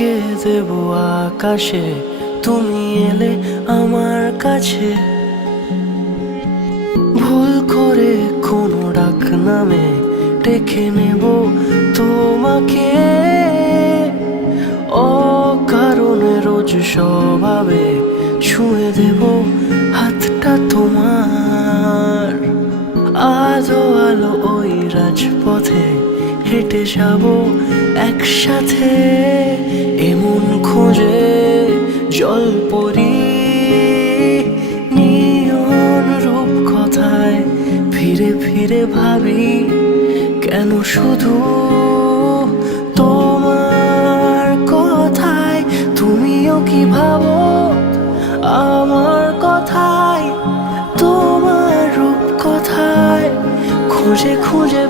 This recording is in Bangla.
এঁকে দেব আকাশে তুমি এলে আমার কাছে। ভুল করে কোনো ডাক নামে ডেকে নেব তোমাকে, অকারণে রোজ স্বভাবে ছুঁয়ে দেব হাতটা তোমার। আলো আলো ওই রাজপথে হেঁটে যাব একসাথে, এমন খোঁজে জলপরি নিয়ন রূপ কথায় ফিরে ফিরে ভাবি কেন শুধু তোমার কথায়। তুমিও কি ভাবো আমার কথায়? তোমার রূপ কথায় খুঁজে খুঁজে